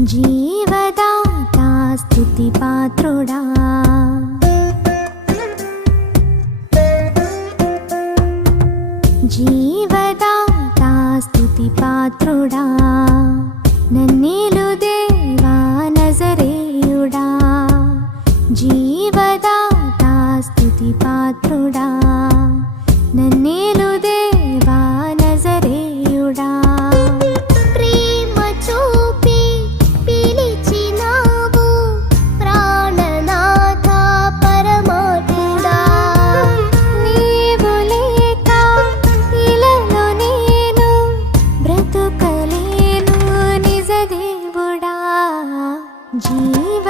జీవదాతా స్తుతి పాత్రుడా జీవదాతా స్తుతి పాత్రుడా నన్నేలు దేవా నజరేయుడా జీవదాతా స్తుతి పాత్రుడా నన్నేలు దేవా నజరేయుడా ప్రేమ చూపి పిలిచినావు ప్రాణనాథ పరమాత్ముడా నీవు లేక ఇలలో నేను బ్రతుకలేను నిజ దేవుడా జీవ